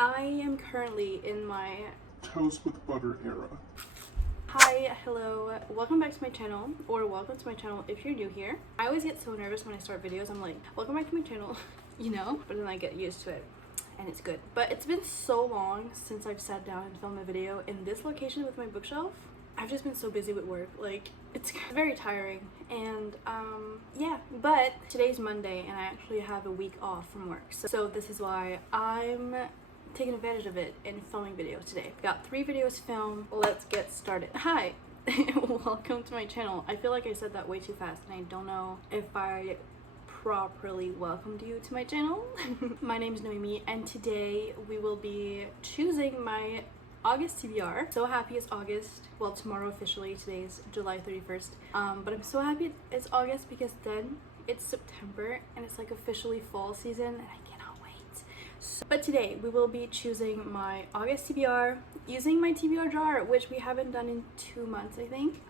I am currently in my toast with butter era. Hi, hello, welcome back to my channel, or welcome to my channel if you're new here. I always get so nervous when I start videos. I'm like, welcome back to my channel, you know, but then I get used to it and it's good. But it's been so long since I've sat down and filmed a video in this location with my bookshelf. I've just been so busy with work, like it's very tiring. And yeah, but today's Monday and I actually have a week off from work, so this is why I'm taking advantage of it and filming videos today. Got 3 videos filmed. Let's get started. Hi. Welcome to my channel. I feel like I said that way too fast and I don't know if I properly welcomed you to my channel. My name is Noemi and today we will be choosing my August TBR. So happy it's August. Well, tomorrow officially. Today's July 31st. But I'm so happy it's August because then it's September and it's like officially fall season and I cannot wait. But today we will be choosing my August TBR using my TBR jar, which we haven't done in 2 months, I think.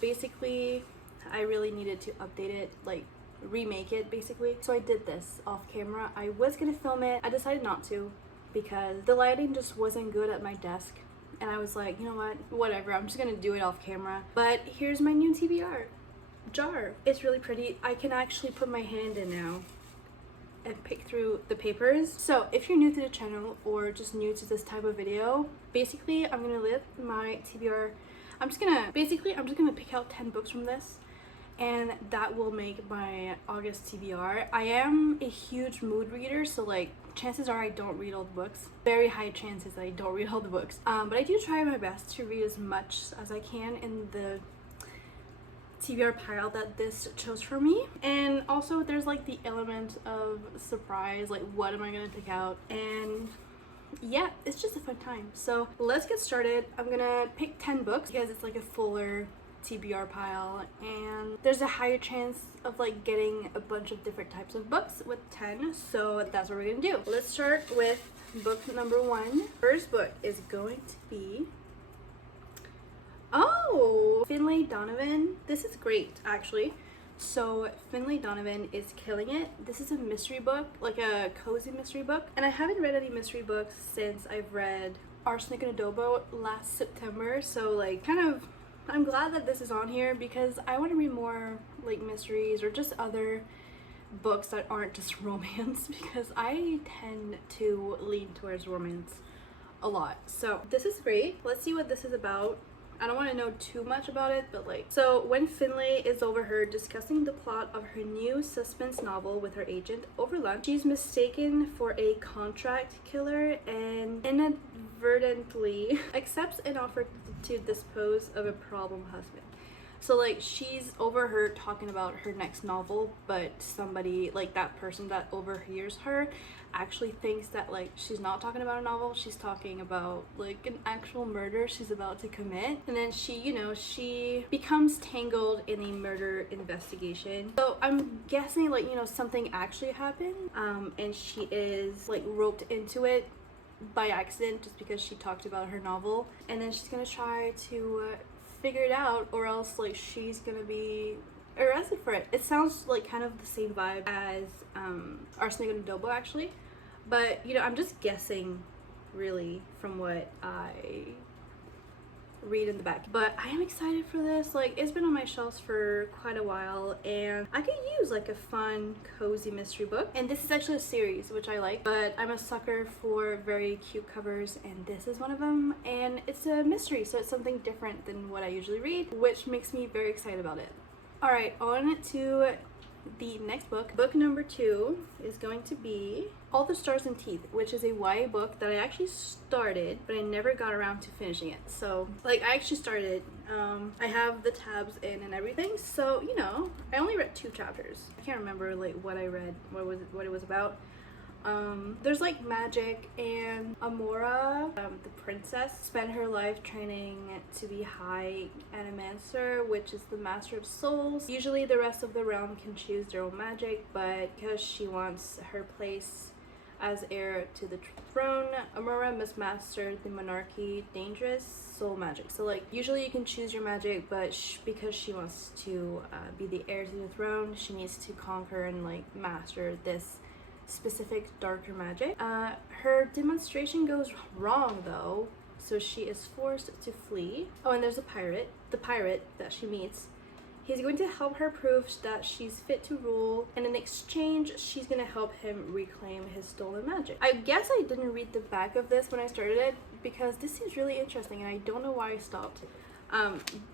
Basically, I really needed to update it, like remake it basically. So I did this off camera. I was gonna film it. I decided not to because the lighting just wasn't good at my desk. And I was like, you know what, whatever, I'm just gonna do it off camera. But here's my new TBR jar. It's really pretty. I can actually put my hand in now and pick through the papers. So if you're new to the channel or just new to this type of video, basically I'm gonna let my TBR, I'm just gonna pick out 10 books from this and that will make my August TBR. I am a huge mood reader, so like chances are I don't read all the books. Very high chances that I don't read all the books. But I do try my best to read as much as I can in the TBR pile that this chose for me. And also there's like the element of surprise, like what am I gonna pick out? And yeah, it's just a fun time. So let's get started. I'm gonna pick 10 books because it's like a fuller TBR pile and there's a higher chance of like getting a bunch of different types of books with 10, so that's what we're gonna do. Let's start with book number 1. First book is going to be Finley Donovan. This is great actually. So Finley Donovan is killing it. This is a mystery book, like a cozy mystery book, and I haven't read any mystery books since I've read Arsenic and Adobo last September, so like kind of I'm glad that this is on here because I want to read more like mysteries or just other books that aren't just romance because I tend to lean towards romance a lot. So this is great. Let's see what this is about. I don't want to know too much about it, but like, so when Finley is overheard discussing the plot of her new suspense novel with her agent over lunch, she's mistaken for a contract killer and inadvertently accepts an offer to dispose of a problem husband. So like she's overheard talking about her next novel, but somebody, like that person that overhears her, actually thinks that like she's not talking about a novel, she's talking about like an actual murder she's about to commit. And then she, you know, she becomes tangled in a murder investigation. So I'm guessing like, you know, something actually happened, and she is like roped into it by accident just because she talked about her novel, and then she's gonna try to figure it out, or else like she's gonna be arrested for it. It sounds like kind of the same vibe as Arsenic and Adobo actually, but you know, I'm just guessing really from what I read in the back. But I am excited for this. Like it's been on my shelves for quite a while and I could use like a fun cozy mystery book, and this is actually a series which I like, but I'm a sucker for very cute covers and this is one of them, and it's a mystery, so it's something different than what I usually read, which makes me very excited about it. All right, on to the next book. Book number 2 is going to be All the Stars and Teeth, which is a YA book that I actually started, but I never got around to finishing it. So like I actually started, I have the tabs in and everything, so you know, I only read 2 chapters. I can't remember like what I read, what it was about. There's like magic, and Amora, the princess, spent her life training to be High Animancer, which is the master of souls. Usually the rest of the realm can choose their own magic, but because she wants her place as heir to the throne, Amora must master the monarchy dangerous soul magic. So like usually you can choose your magic, but because she wants to be the heir to the throne, she needs to conquer and like master this specific darker magic. Her demonstration goes wrong though, so she is forced to flee. Oh, and there's a pirate. The pirate that she meets, he's going to help her prove that she's fit to rule, and in exchange, she's gonna help him reclaim his stolen magic. I guess I didn't read the back of this when I started it because this seems really interesting and I don't know why I stopped.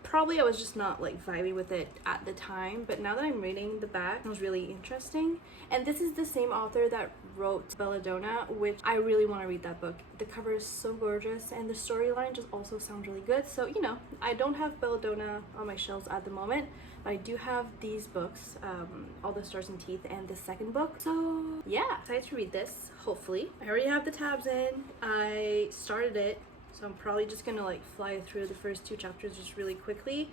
Probably I was just not like vibing with it at the time, but now that I'm reading the back, it was really interesting. And this is the same author that wrote Belladonna, which I really want to read that book. The cover is so gorgeous and the storyline just also sounds really good. So, you know, I don't have Belladonna on my shelves at the moment, but I do have these books, All the Stars and Teeth and the second book. So yeah, excited to read this, hopefully. I already have the tabs in. I started it, so I'm probably just gonna like fly through the first 2 chapters just really quickly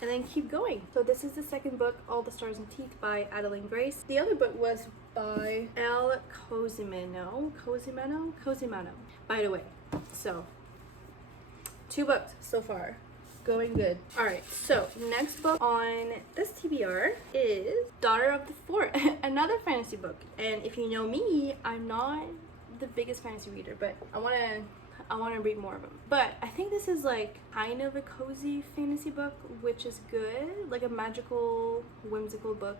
and then keep going. So this is the second book, All the Stars and Teeth by Adeline Grace. The other book was by El Cosimano, by the way. So 2 books so far, going good. All right, so next book on this TBR is Daughter of the Fort, another fantasy book. And if you know me, I'm not the biggest fantasy reader, but I want to read more of them. But I think this is like kind of a cozy fantasy book, which is good, like a magical, whimsical book.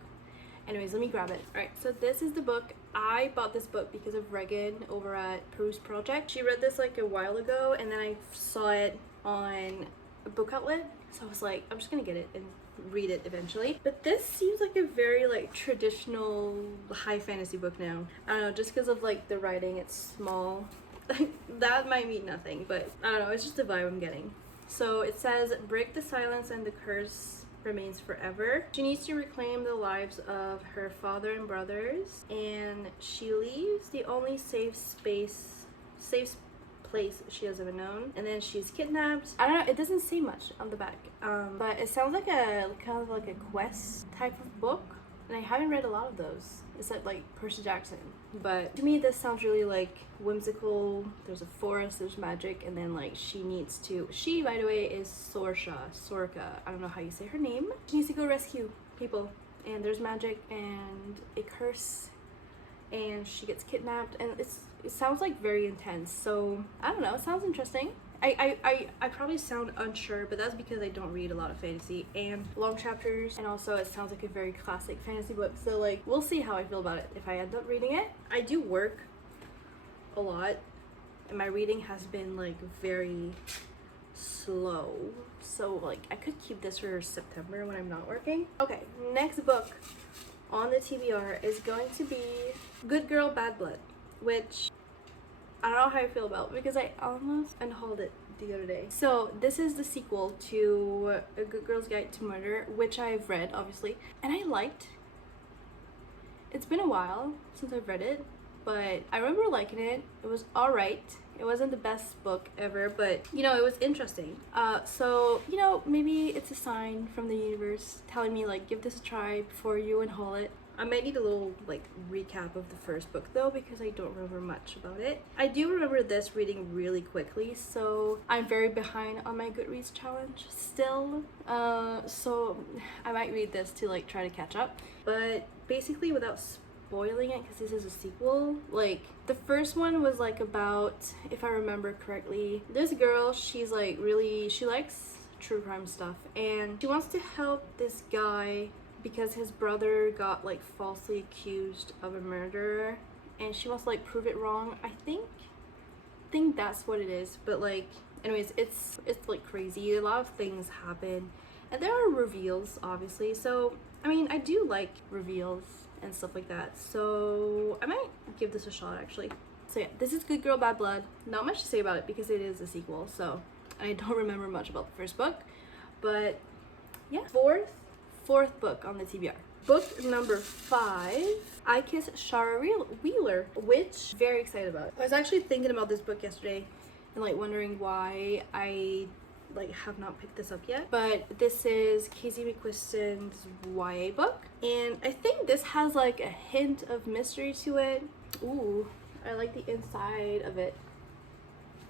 Anyways, let me grab it. All right, so this is the book. I bought this book because of Reagan over at Peruse Project. She read this like a while ago, and then I saw it on a book outlet, so I was like, I'm just gonna get it and read it eventually. But this seems like a very like traditional high fantasy book now. I don't know, just because of like the writing, it's small. That might mean nothing, but I don't know, it's just the vibe I'm getting. So it says, break the silence and the curse remains forever. She needs to reclaim the lives of her father and brothers, and she leaves the only safe place she has ever known, and then she's kidnapped. I don't know, it doesn't say much on the back, but it sounds like a kind of like a quest type of book, and I haven't read a lot of those except like Percy Jackson. But to me this sounds really like whimsical. There's a forest, there's magic, and then like she, by the way, is Sorka, I don't know how you say her name. She needs to go rescue people, and there's magic and a curse, and she gets kidnapped, and it sounds like very intense. So I don't know, it sounds interesting. I probably sound unsure, but that's because I don't read a lot of fantasy and long chapters, and also it sounds like a very classic fantasy book, so like we'll see how I feel about it if I end up reading it. I do work a lot and my reading has been like very slow, so like I could keep this for September when I'm not working. Okay, next book on the TBR is going to be Good Girl Bad Blood, which I don't know how I feel about because I almost unhauled it the other day. So this is the sequel to A Good Girl's Guide to Murder, which I've read obviously, and I liked. It's been a while since I've read it, but I remember liking it. It was alright. It wasn't the best book ever, but you know, it was interesting. So you know, maybe it's a sign from the universe telling me like, give this a try before you unhaul it. I might need a little like recap of the first book though, because I don't remember much about it. I do remember this reading really quickly, so I'm very behind on my Goodreads challenge still. So I might read this to like try to catch up. But basically, without spoiling it, because this is a sequel, like the first one was like about, if I remember correctly, this girl, she's like she likes true crime stuff, and she wants to help this guy because his brother got like falsely accused of a murder, and she wants to like prove it wrong. I think that's what it is. But like, anyways, it's like crazy. A lot of things happen, and there are reveals obviously. So I mean, I do like reveals and stuff like that, so I might give this a shot actually. So yeah, this is Good Girl Bad Blood. Not much to say about it because it is a sequel, so I don't remember much about the first book. But yeah, fourth book on the TBR. Book number 5, I Kiss Chara Wheeler, which very excited about. I was actually thinking about this book yesterday and like wondering why I like have not picked this up yet. But this is Casey McQuiston's YA book, and I think this has like a hint of mystery to it. Ooh, I like the inside of it.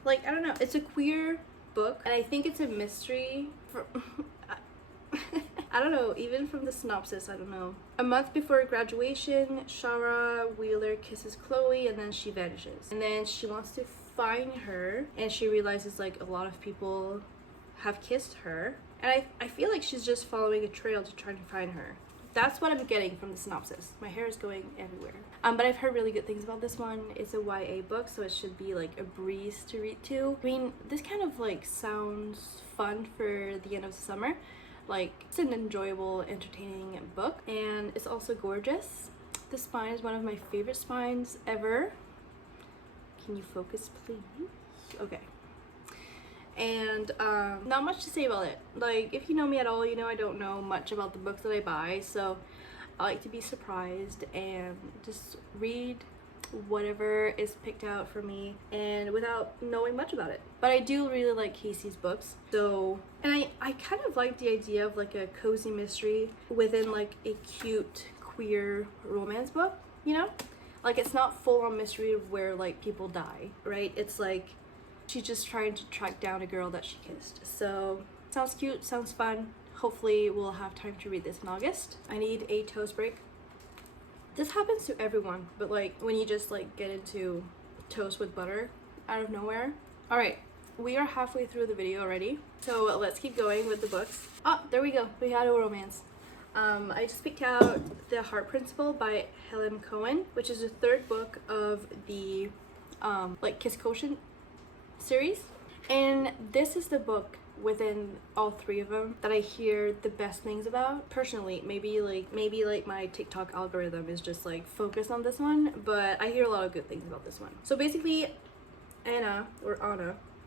Like, I don't know, it's a queer book, and I think it's a mystery for I don't know, even from the synopsis, I don't know. A month before graduation, Chara Wheeler kisses Chloe and then she vanishes. And then she wants to find her and she realizes like a lot of people have kissed her. And I feel like she's just following a trail to try to find her. That's what I'm getting from the synopsis. My hair is going everywhere. But I've heard really good things about this one. It's a YA book, so it should be like a breeze to read to. I mean, this kind of like sounds fun for the end of summer. Like, it's an enjoyable, entertaining book, and it's also gorgeous. The spine is one of my favorite spines ever. Can you focus, please? Okay. And not much to say about it. Like, if you know me at all, you know I don't know much about the books that I buy, so I like to be surprised and just read whatever is picked out for me and without knowing much about it. But I do really like Casey's books, so, and I kind of like the idea of like a cozy mystery within like a cute queer romance book, you know? Like, it's not full on mystery where like people die, right? It's like she's just trying to track down a girl that she kissed. So sounds cute, sounds fun. Hopefully we'll have time to read this in August. I need a toast break. This happens to everyone, but like when you just like get into toast with butter out of nowhere. All right, we are halfway through the video already, so let's keep going with the books. Oh, there we go. We had a romance. I just picked out The Heart Principle by Helen Cohen, which is the third book of the like Kiss Chara series, and this is the book within all three of them that I hear the best things about. Personally, maybe like my TikTok algorithm is just like focused on this one, but I hear a lot of good things about this one. So basically, Anna,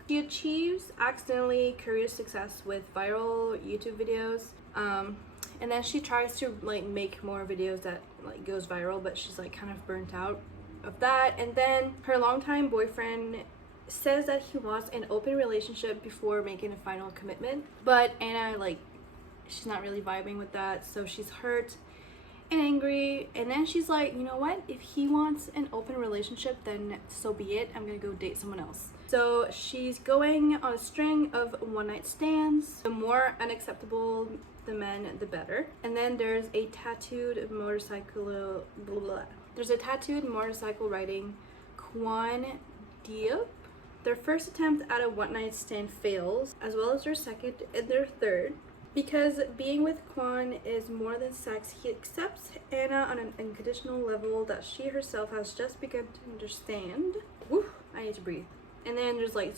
she achieves accidentally career success with viral YouTube videos, and then she tries to like make more videos that like goes viral, but she's like kind of burnt out of that. And then her longtime boyfriend says that he wants an open relationship before making a final commitment, but Anna, like, she's not really vibing with that, so she's hurt and angry. And then she's like, you know what, if he wants an open relationship, then so be it, I'm gonna go date someone else. So she's going on a string of one night stands. The more unacceptable the men, the better. And then there's a tattooed motorcycle riding Quan Diop. Their first attempt at a one-night stand fails, as well as their second and their third. Because being with Quan is more than sex, he accepts Anna on an unconditional level that she herself has just begun to understand. Woo, I need to breathe. And then there's like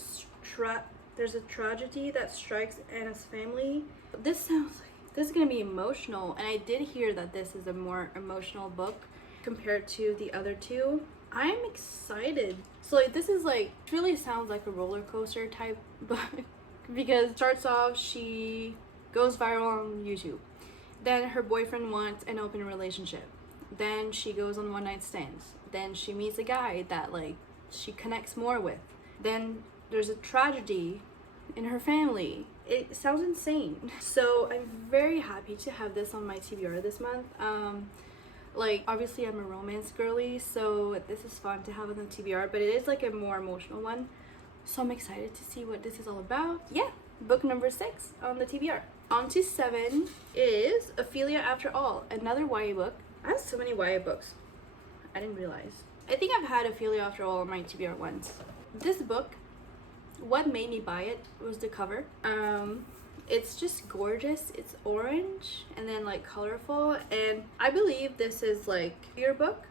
there's a tragedy that strikes Anna's family. This sounds like this is gonna be emotional, and I did hear that this is a more emotional book compared to the other two. I'm excited. So like this is like, it really sounds like a roller coaster type book because it starts off, she goes viral on YouTube. Then her boyfriend wants an open relationship. Then she goes on one night stands. Then she meets a guy that like she connects more with. Then there's a tragedy in her family. It sounds insane. So I'm very happy to have this on my TBR this month. Like, obviously I'm a romance girly, so this is fun to have on the TBR, but it is like a more emotional one. So I'm excited to see what this is all about. Yeah, book number 6 on the TBR. On to 7 is Ophelia After All, another YA book. I have so many YA books. I didn't realize. I think I've had Ophelia After All on my TBR once. This book, what made me buy it was the cover. It's just gorgeous. It's orange and then like colorful, and I believe this is like your book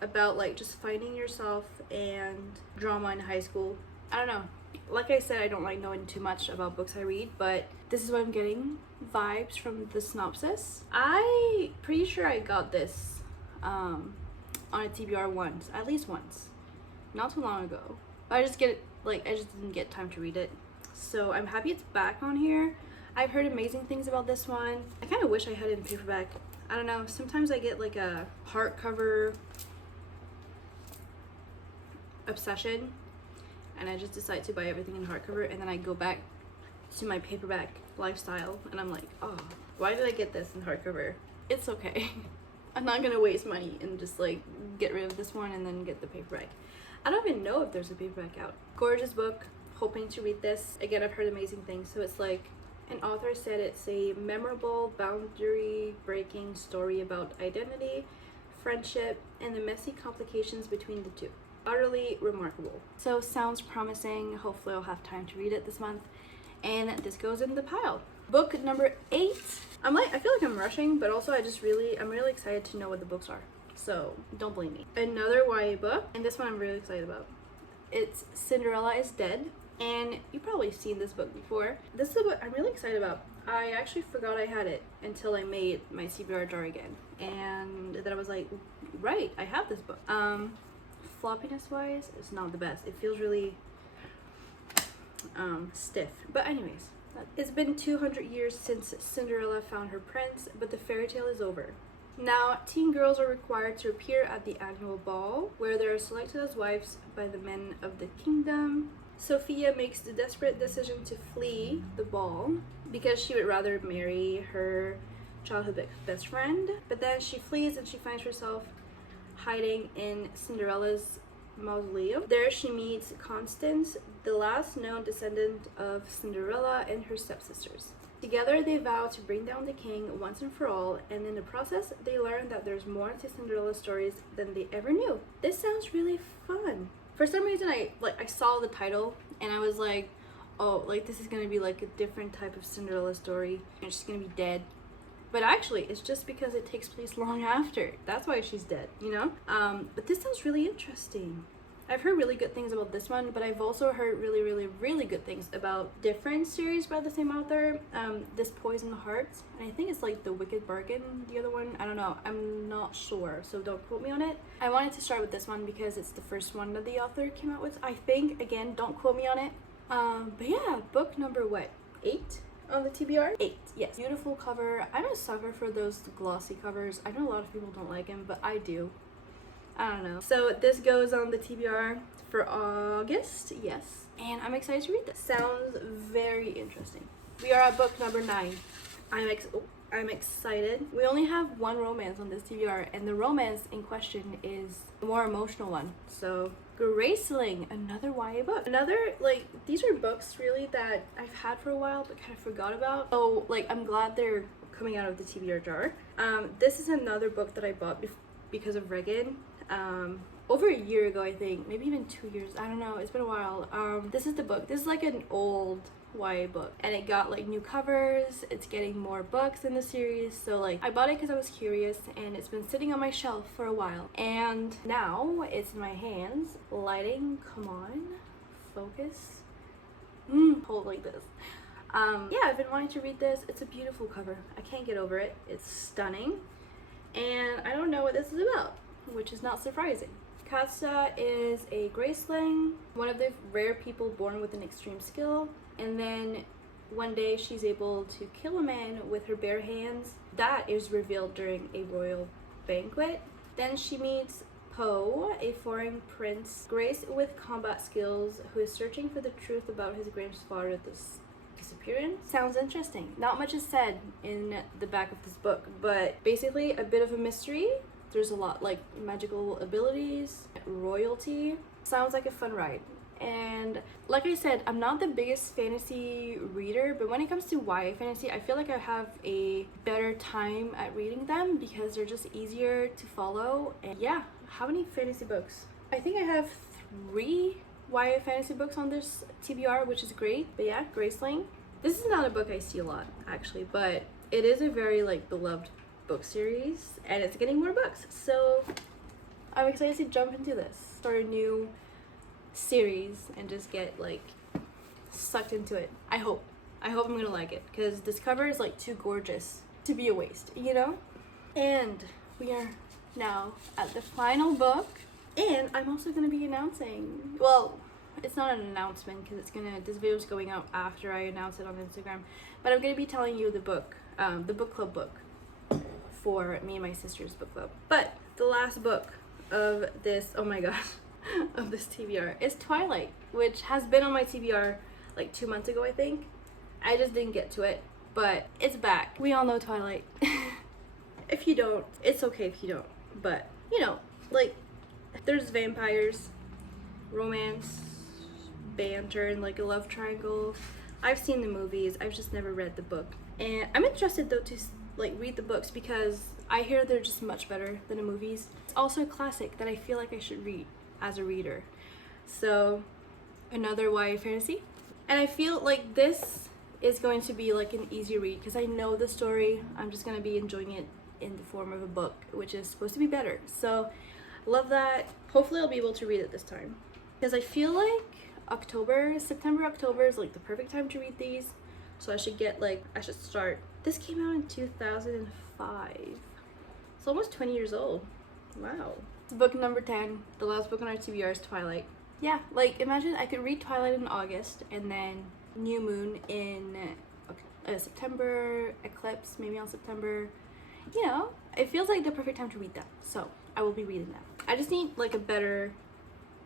about like just finding yourself and drama in high school. I don't know. Like I said, I don't like knowing too much about books I read, but this is what I'm getting vibes from the synopsis. I pretty sure I got this on a TBR once, at least once, not too long ago. But I just didn't get time to read it. So I'm happy it's back on here. I've heard amazing things about this one. I kind of wish I had it in paperback. I don't know, sometimes I get like a hardcover obsession and I just decide to buy everything in hardcover, and then I go back to my paperback lifestyle and I'm like, oh, why did I get this in hardcover? It's okay. I'm not gonna waste money and just like get rid of this one and then get the paperback. I don't even know if there's a paperback out. Gorgeous book. Hoping to read this. Again, I've heard amazing things, so it's like An author said it's a memorable, boundary-breaking story about identity, friendship, and the messy complications between the two. Utterly remarkable. So sounds promising. Hopefully I'll have time to read it this month. And this goes in the pile. Book number 8. I feel like I'm rushing, but also I'm really excited to know what the books are. So don't blame me. Another YA book, and this one I'm really excited about. It's Cinderella is Dead. And you've probably seen this book before. This is a book I'm really excited about. I actually forgot I had it until I made my TBR jar again. And then I was like, right, I have this book. Floppiness wise, it's not the best. It feels really stiff. But anyways, it's been 200 years since Cinderella found her prince, but the fairy tale is over. Now, teen girls are required to appear at the annual ball, where they are selected as wives by the men of the kingdom. Sophia makes the desperate decision to flee the ball because she would rather marry her childhood best friend. But then she flees and she finds herself hiding in Cinderella's mausoleum. There she meets Constance, the last known descendant of Cinderella, and her stepsisters. Together they vow to bring down the king once and for all, and in the process they learn that there's more to Cinderella's stories than they ever knew. This sounds really fun. For some reason I saw the title and I was like, oh, like this is gonna be like a different type of Cinderella story and she's gonna be dead. But actually it's just because it takes place long after. That's why she's dead, you know? But this sounds really interesting. I've heard really good things about this one, but I've also heard really good things about different series by the same author. This Poison Hearts, and I think it's like The Wicked Bargain, the other one. I don't know, I'm not sure, so don't quote me on it. I wanted to start with this one because it's the first one that the author came out with, I think. Again, don't quote me on it. But yeah, book number 8 on the TBR? 8, yes. Beautiful cover. I'm a sucker for those glossy covers. I know a lot of people don't like them, but I do. I don't know. So this goes on the TBR for August, yes. And I'm excited to read this. Sounds very interesting. We are at book number 9. I'm excited. We only have one romance on this TBR, and the romance in question is a more emotional one. So Graceling, another YA book. These are books really that I've had for a while but kind of forgot about. So I'm glad they're coming out of the TBR jar. This is another book that I bought because of Regan. Over a year ago, I think, maybe even 2 years, I don't know, it's been a while. This is the book. This is like an old YA book, and it got like new covers. It's getting more books in the series, so I bought it because I was curious, and it's been sitting on my shelf for a while, and now it's in my hands. Lighting, come on, focus. Hold like this. Yeah, I've been wanting to read this. It's a beautiful cover. I can't get over it. It's stunning, and I don't know what this is about, which is not surprising. Katsa is a Graceling, one of the rare people born with an extreme skill, and then one day she's able to kill a man with her bare hands. That is revealed during a royal banquet. Then she meets Poe, a foreign prince, graced with combat skills, who is searching for the truth about his grandfather's disappearance. Sounds interesting. Not much is said in the back of this book, but basically a bit of a mystery. There's a lot like magical abilities, royalty. Sounds like a fun ride. And like I said, I'm not the biggest fantasy reader, but when it comes to YA fantasy, I feel like I have a better time at reading them because they're just easier to follow. And yeah, how many fantasy books? I think I have 3 YA fantasy books on this TBR, which is great. But yeah, Graceling. This is not a book I see a lot, actually, but it is a very beloved book series, and it's getting more books, so I'm excited to jump into this for a new series and just get sucked into it. I hope I'm gonna like it, because this cover is too gorgeous to be a waste, you know? And we are now at the final book, and I'm also gonna be announcing, well, it's not an announcement because this video is going out after I announce it on Instagram, but I'm gonna be telling you the book club book for me and my sister's book club. But the last book of this, oh my gosh, of this TBR is Twilight, which has been on my TBR 2 months ago, I think. I just didn't get to it, but it's back. We all know Twilight. If you don't, it's okay if you don't, but you know, there's vampires, romance, banter, and a love triangle, I've seen the movies, I've just never read the book. And I'm interested though to like read the books because I hear they're just much better than the movies. It's also a classic that I feel like I should read as a reader. So another YA fantasy. And I feel like this is going to be like an easy read because I know the story. I'm just going to be enjoying it in the form of a book, which is supposed to be better. So love that. Hopefully I'll be able to read it this time because I feel like September, October is like the perfect time to read these. So I should start. This came out in 2005. It's almost 20 years old. Wow. Book number 10, the last book on our TBR is Twilight. Yeah, like imagine I could read Twilight in August and then New Moon in September, Eclipse maybe on September. You know, it feels like the perfect time to read that. So I will be reading that. I just need like a better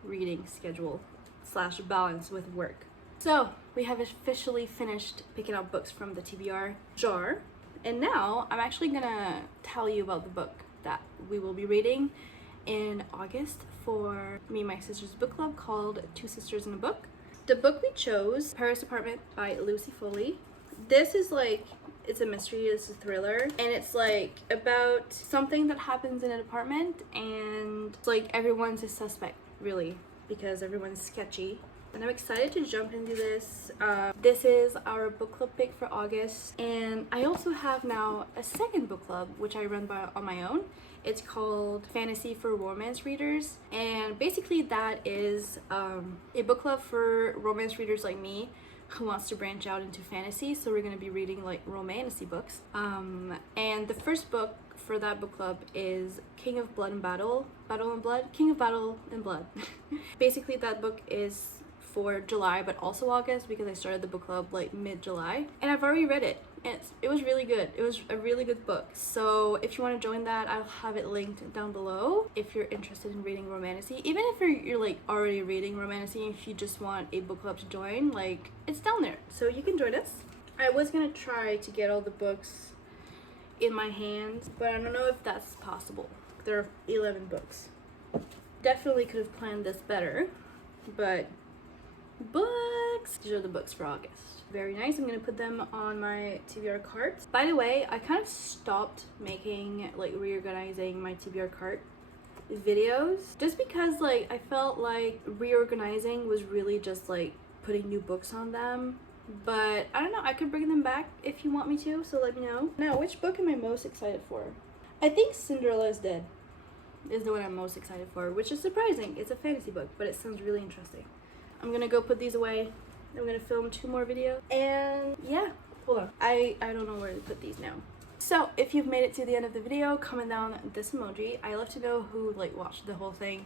reading schedule / balance with work. So we have officially finished picking out books from the TBR jar. And now I'm actually gonna tell you about the book that we will be reading in August for me and my sister's book club called Two Sisters in a Book. The book we chose, Paris Apartment by Lucy Foley. This is like, it's a mystery, it's a thriller, and it's like about something that happens in an apartment and it's like everyone's a suspect really because everyone's sketchy. And I'm excited to jump into this. This is our book club pick for August. And I also have now a second book club, which I run on my own. It's called Fantasy for Romance Readers. And basically that is a book club for romance readers like me who wants to branch out into fantasy. So we're going to be reading like romantasy books. And the first book for that book club is King of Blood and Battle and Blood. King of Battle and Blood. Basically that book is for July but also August because I started the book club like mid-July and I've already read it and it was really good. It was a really good book. So if you want to join that, I'll have it linked down below if you're interested in reading romantasy. Even if you're like already reading romantasy, if you just want a book club to join, like it's down there so you can join us. I was gonna try to get all the books in my hands but I don't know if that's possible. There are 11 books. Definitely could have planned this better, but books. These are the books for August. Very nice. I'm gonna put them on my TBR carts. By the way, I kind of stopped making like reorganizing my TBR cart videos just because like I felt like reorganizing was really just like putting new books on them. But I don't know, I could bring them back if you want me to, so let me know. Now, which book am I most excited for? I think Cinderella is Dead is the one I'm most excited for, which is surprising. It's a fantasy book, but it sounds really interesting. I'm gonna go put these away. I'm gonna film 2 more videos. And yeah, hold on. I don't know where to put these now. So if you've made it to the end of the video, comment down this emoji. I love to know who like watched the whole thing.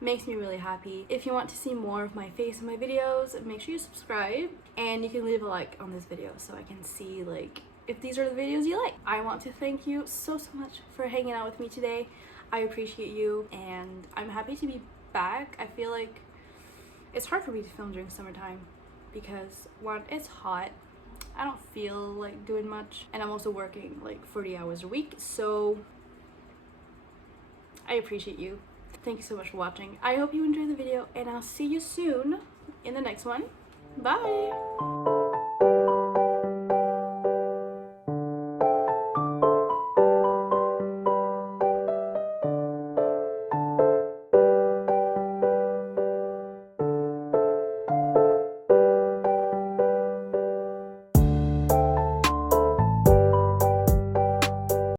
Makes me really happy. If you want to see more of my face in my videos, make sure you subscribe and you can leave a like on this video so I can see like if these are the videos you like. I want to thank you so much for hanging out with me today. I appreciate you and I'm happy to be back. I feel like it's hard for me to film during summertime because one, it's hot, I don't feel like doing much, and I'm also working like 40 hours a week, so I appreciate you. Thank you so much for watching. I hope you enjoyed the video and I'll see you soon in the next one. Bye!